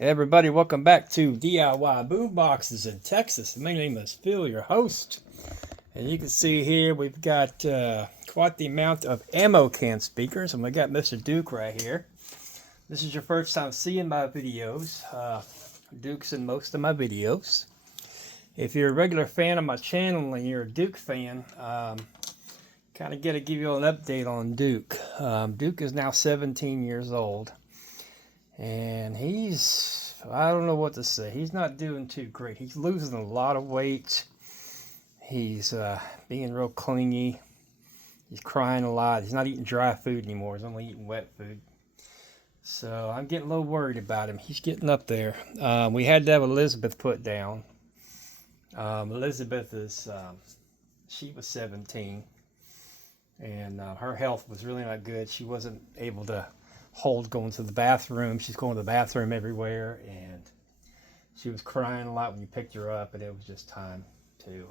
Hey everybody, welcome back to DIY Boomboxes in Texas. My name is Phil, your host. And you can see here we've got quite the amount of ammo can speakers. And we got Mr. Duke right here. This is your first time seeing my videos. Duke's in most of my videos. If you're a regular fan of my channel and you're a Duke fan, kind of got to give you an update on Duke. Duke is now 17 years old. And I don't know what to say. He's not doing too great. He's losing a lot of weight. He's being real clingy. He's crying a lot. He's not eating dry food anymore. He's only eating wet food. So I'm getting a little worried about him. He's getting up there. We had to have Elizabeth put down. Elizabeth she was 17. And her health was really not good. She wasn't able to hold going to the bathroom. She's going to the bathroom everywhere, and she was crying a lot when you picked her up, and it was just time to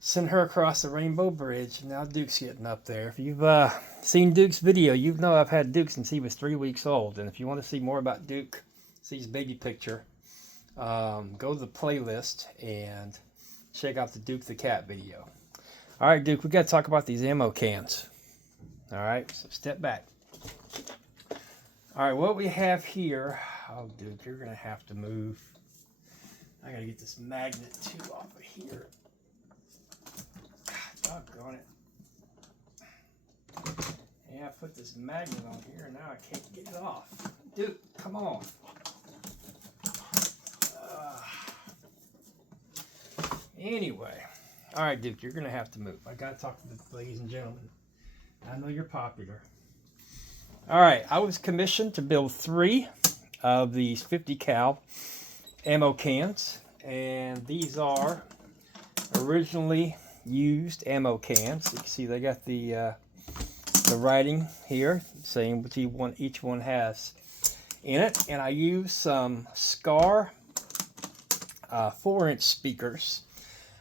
send her across the Rainbow Bridge. Now Duke's getting up there. If you've seen Duke's video, you know I've had Duke since he was 3 weeks old, and if you want to see more about Duke, see his baby picture, go to the playlist and check out the Duke the Cat video. All right, Duke, we got to talk about these ammo cans. All right, so step back. All right, what we have here, oh, Duke, you're going to have to move. I got to get this magnet, too, off of here. Doggone it. Yeah, I put this magnet on here, and now I can't get it off. Duke, come on. Anyway, all right, Duke, you're going to have to move. I got to talk to the ladies and gentlemen. I know you're popular. All right, I was commissioned to build 3 of these 50 cal ammo cans, and these are originally used ammo cans. You can see they got the writing here saying what each one has in it, and I use some Skar 4-inch speakers.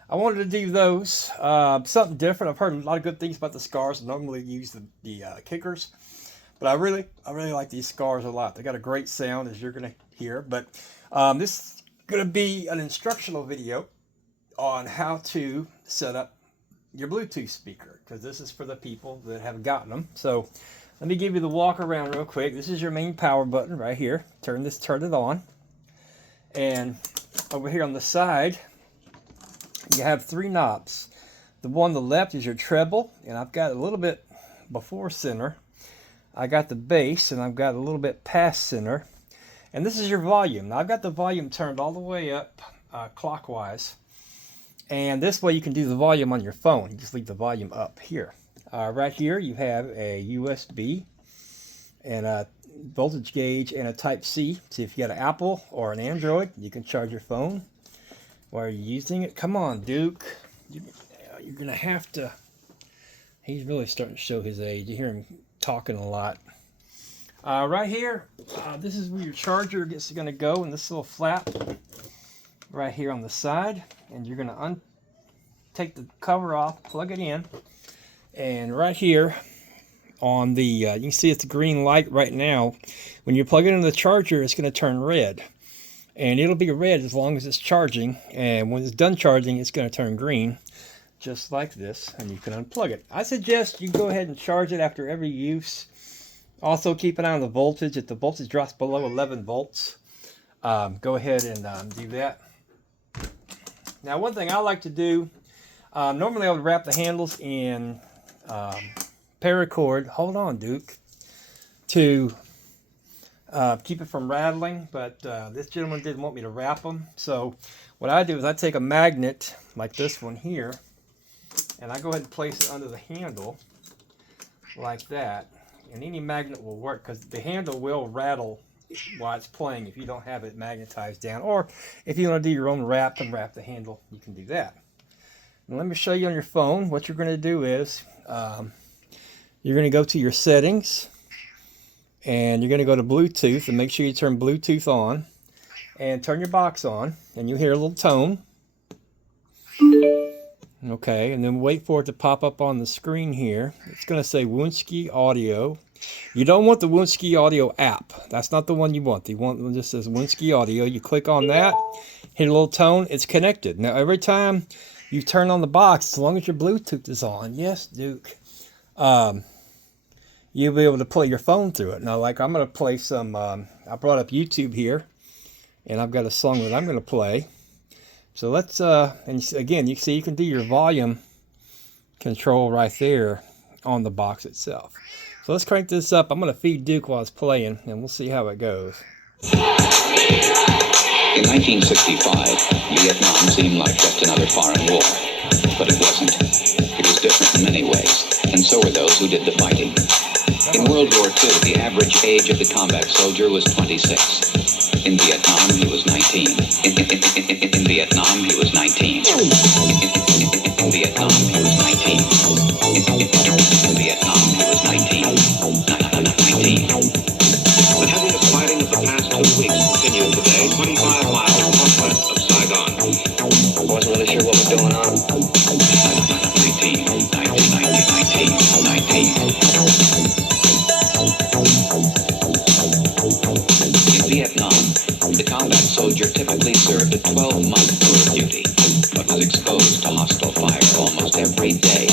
I wanted to do those, something different. I've heard a lot of good things about the Skars. I normally use the kickers. But I really like these Skars a lot. They got a great sound, as you're going to hear. But this is going to be an instructional video on how to set up your Bluetooth speaker, because this is for the people that haven't gotten them. So let me give you the walk around real quick. This is your main power button right here. Turn it on. And over here on the side, you have 3 knobs. The one on the left is your treble, and I've got a little bit before center. I got the bass, and I've got a little bit past center. And this is your volume. Now, I've got the volume turned all the way up clockwise. And this way you can do the volume on your phone. You just leave the volume up here. Right here you have a USB and a voltage gauge and a Type-C. So if you got an Apple or an Android, you can charge your phone while you're using it. Come on, Duke. You're going to have to... He's really starting to show his age. You hear him talking a lot. Right here, this is where your charger is going to go, in this little flap right here on the side. And you're going to take the cover off, plug it in, and right here on the, you can see it's a green light right now. When you plug it into the charger, it's going to turn red. And it'll be red as long as it's charging. And when it's done charging, it's going to turn green, just like this, and you can unplug it. I suggest you go ahead and charge it after every use. Also keep an eye on the voltage. If the voltage drops below 11 volts, go ahead and do that. Now, one thing I like to do, normally I would wrap the handles in paracord. Hold on, Duke. To keep it from rattling, but this gentleman didn't want me to wrap them. So what I do is I take a magnet like this one here, and I go ahead and place it under the handle like that. And any magnet will work, because the handle will rattle while it's playing if you don't have it magnetized down. Or if you want to do your own wrap and wrap the handle, you can do that. And let me show you on your phone. What you're going to do is you're going to go to your settings, and you're going to go to Bluetooth, and make sure you turn Bluetooth on and turn your box on, and you hear a little tone. Okay, and then wait for it to pop up on the screen here. It's going to say Winsky Audio, You don't want the Winski Audio app. That's not the one you want. The one that says Winski Audio. You click on that, hit a little tone, it's connected. Now, every time you turn on the box, as long as your Bluetooth is on, yes, Duke, you'll be able to play your phone through it. Now, like I'm going to play some, I brought up YouTube here, and I've got a song that I'm going to play. So let's, and again, you see you can do your volume control right there on the box itself. So let's crank this up. I'm going to feed Duke while it's playing, and we'll see how it goes. In 1965, Vietnam seemed like just another foreign war. But it wasn't. It was different in many ways, and so were those who did the fighting. In World War II, the average age of the combat soldier was 26. In Vietnam, he was 19. In Vietnam, he was 19. In Vietnam, he was 19. In Vietnam, he was 19. 19. The heaviest fighting of the past 2 weeks continued today, 25 miles northwest of Saigon. I wasn't really sure what was going on. 19. In Vietnam, the combat soldier typically served a 12-month tour of duty, but was exposed to hostile fire almost every day.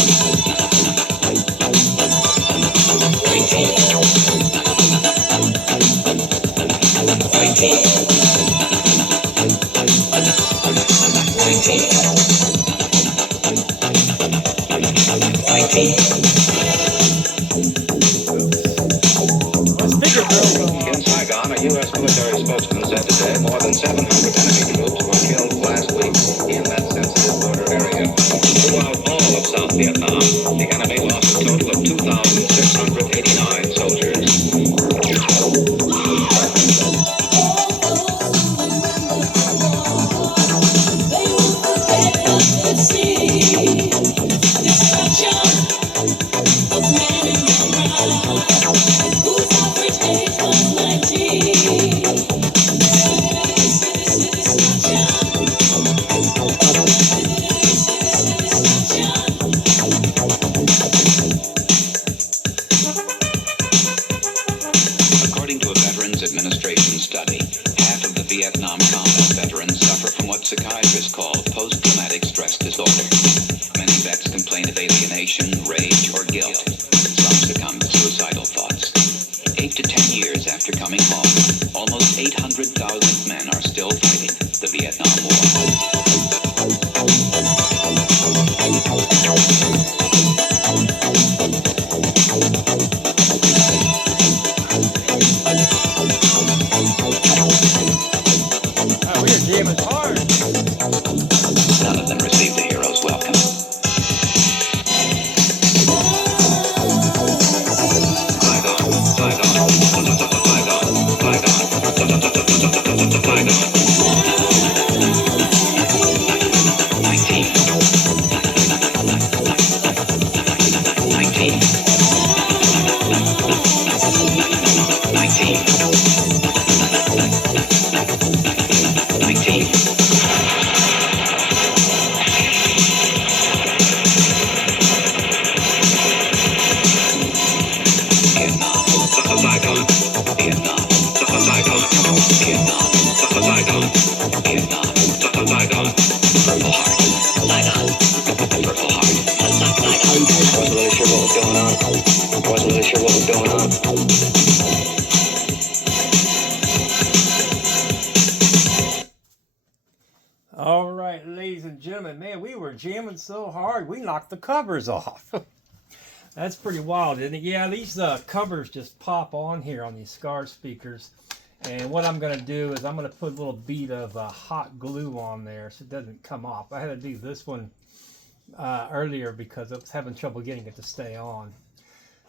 19. In Saigon, a U.S. military spokesman said today more than 700 enemy troops were killed last week in that sensitive border area. Throughout all of South Vietnam, the enemy lost a total of 2,689 soldiers. According to a Veterans Administration study, half of the Vietnam combat veterans suffer from what psychiatrists call post-traumatic stress disorder. Many vets complain of alienation, rage, or guilt. Some succumb to suicidal thoughts. 8 to 10 years after coming home, almost 800,000 men are still fighting the Vietnam War. Jamming hard. None of them received a hero's welcome. All right, ladies and gentlemen, man, we were jamming so hard, we knocked the covers off. That's pretty wild, isn't it? Yeah, these covers just pop on here on these Skar speakers. And what I'm going to do is I'm going to put a little bead of hot glue on there so it doesn't come off. I had to do this one earlier because I was having trouble getting it to stay on.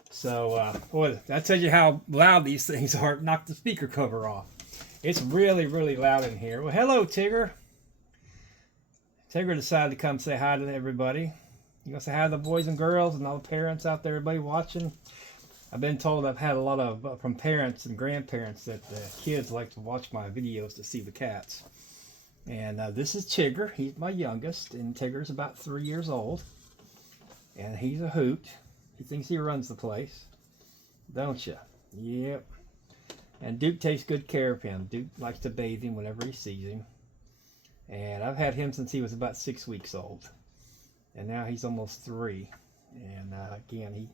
So, boy, that tells you how loud these things are. Knock the speaker cover off. It's really, really loud in here. Well, hello, Tigger. Tigger decided to come say hi to everybody. You gonna say hi to the boys and girls and all the parents out there, everybody watching? I've been told I've had a lot of from parents and grandparents that the kids like to watch my videos to see the cats. And this is Tigger. He's my youngest, and Tigger's about 3 years old. And he's a hoot. He thinks he runs the place. Don't you? Yep. And Duke takes good care of him. Duke likes to bathe him whenever he sees him. And I've had him since he was about 6 weeks old. And now he's almost 3. And again,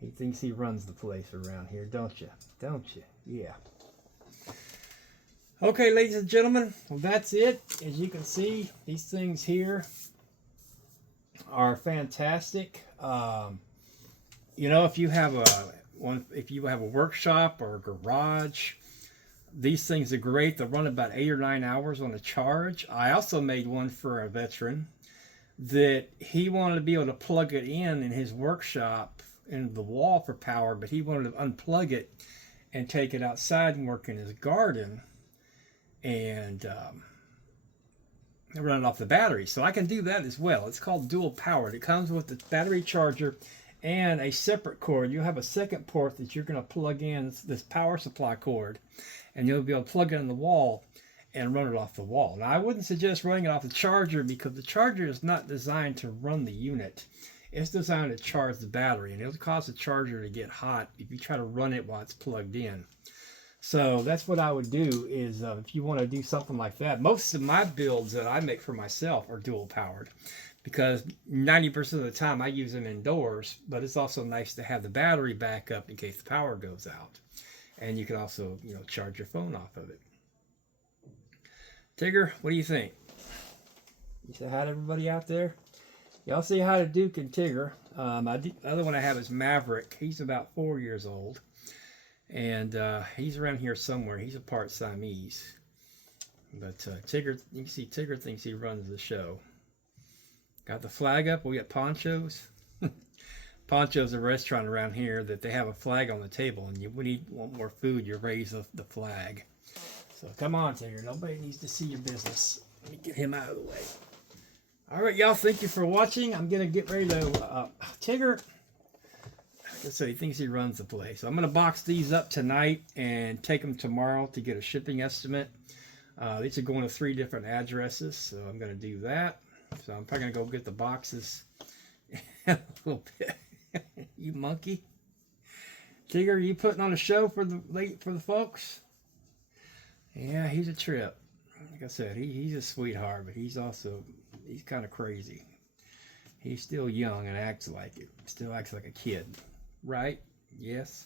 he thinks he runs the place around here, don't you? Don't you? Yeah. Okay, ladies and gentlemen, well, that's it. As you can see, these things here are fantastic. You know, if you have a workshop or a garage, these things are great. They'll run about 8 or 9 hours on a charge. I also made one for a veteran that he wanted to be able to plug it in his workshop in the wall for power, but he wanted to unplug it and take it outside and work in his garden and run it off the battery. So I can do that as well. It's called dual powered. It comes with the battery charger and a separate cord. You have a second port that you're going to plug in this power supply cord, and you'll be able to plug it in the wall and run it off the wall. Now, I wouldn't suggest running it off the charger because the charger is not designed to run the unit. It's designed to charge the battery, and it'll cause the charger to get hot if you try to run it while it's plugged in. So that's what I would do is if you want to do something like that. Most of my builds that I make for myself are dual powered because 90% of the time I use them indoors, but it's also nice to have the battery back up in case the power goes out. And you can also, you know, charge your phone off of it. Tigger, what do you think? You say hi to everybody out there? Y'all say hi to Duke and Tigger. The other one I have is Maverick. He's about 4 years old. And he's around here somewhere. He's a part Siamese. But Tigger, you can see Tigger thinks he runs the show. Got the flag up. We got Ponchos. Poncho's a restaurant around here that they have a flag on the table. And when you want more food, you raise the flag. So come on, Tigger. Nobody needs to see your business. Let me get him out of the way. All right, y'all. Thank you for watching. I'm going to get ready to... Tigger... Like I said, he thinks he runs the place. So I'm going to box these up tonight and take them tomorrow to get a shipping estimate. These are going to 3 different addresses, so I'm going to do that. So I'm probably going to go get the boxes a little bit. You monkey. Tigger, are you putting on a show for the folks? Yeah, he's a trip. Like I said, he's a sweetheart, but he's kind of crazy. He's still young and acts like it. Still acts like a kid. Right? Yes.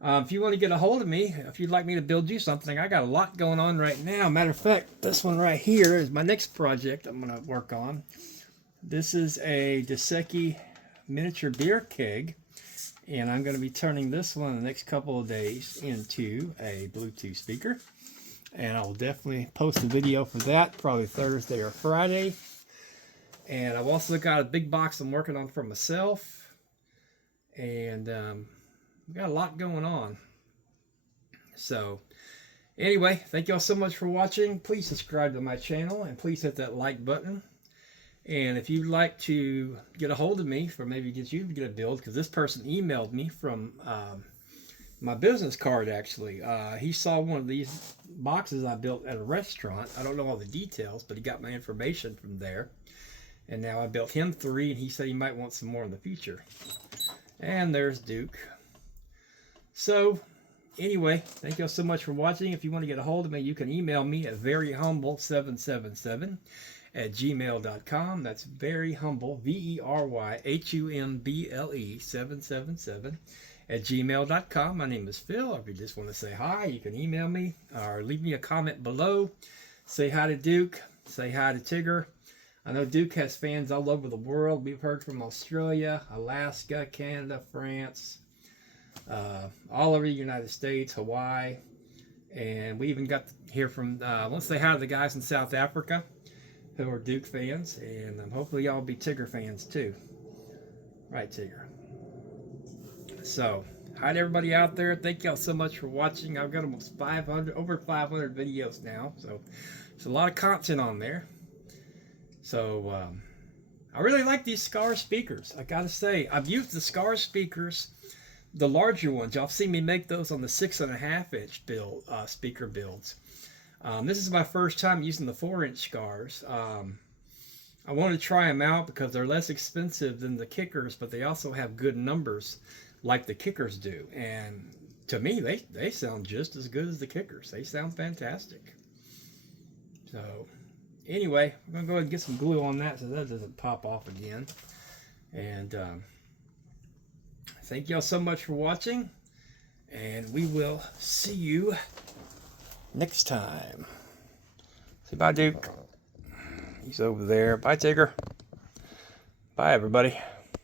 If you want to get a hold of me, if you'd like me to build you something, I got a lot going on right now. Matter of fact, this one right here is my next project I'm going to work on. This is a Doseki miniature beer keg, and I'm going to be turning this one in the next couple of days into a Bluetooth speaker. And I'll definitely post a video for that, probably Thursday or Friday. And I've also got a big box I'm working on for myself. And we've got a lot going on. So anyway, thank y'all so much for watching. Please subscribe to my channel and please hit that like button. And if you'd like to get a hold of me for maybe get you to get a build, because this person emailed me from my business card actually. He saw one of these boxes I built at a restaurant. I don't know all the details, but he got my information from there. And now I built him 3, and he said he might want some more in the future. And there's Duke. So, anyway, thank you all so much for watching. If you want to get a hold of me, you can email me at veryhumble777@gmail.com. That's veryhumble, VERYHUMBLE 777@gmail.com. My name is Phil. If you just want to say hi, you can email me or leave me a comment below. Say hi to Duke. Say hi to Tigger. I know Duke has fans all over the world. We've heard from Australia, Alaska, Canada, France, all over the United States, Hawaii. And we even got to hear from, let's say hi to the guys in South Africa who are Duke fans. And hopefully y'all be Tigger fans too. Right, Tigger. So, hi to everybody out there. Thank y'all so much for watching. I've got almost over 500 videos now. So, there's a lot of content on there. So, I really like these Skar speakers. I gotta say, I've used the Skar speakers, the larger ones. Y'all seen me make those on the 6.5-inch speaker builds. This is my first time using the 4-inch Skars. I wanted to try them out because they're less expensive than the kickers, but they also have good numbers, like the kickers do. And to me, they sound just as good as the kickers. They sound fantastic. So anyway, I'm going to go ahead and get some glue on that so that doesn't pop off again. And thank y'all so much for watching. And we will see you next time. Say bye, Duke. He's over there. Bye, Tigger. Bye, everybody.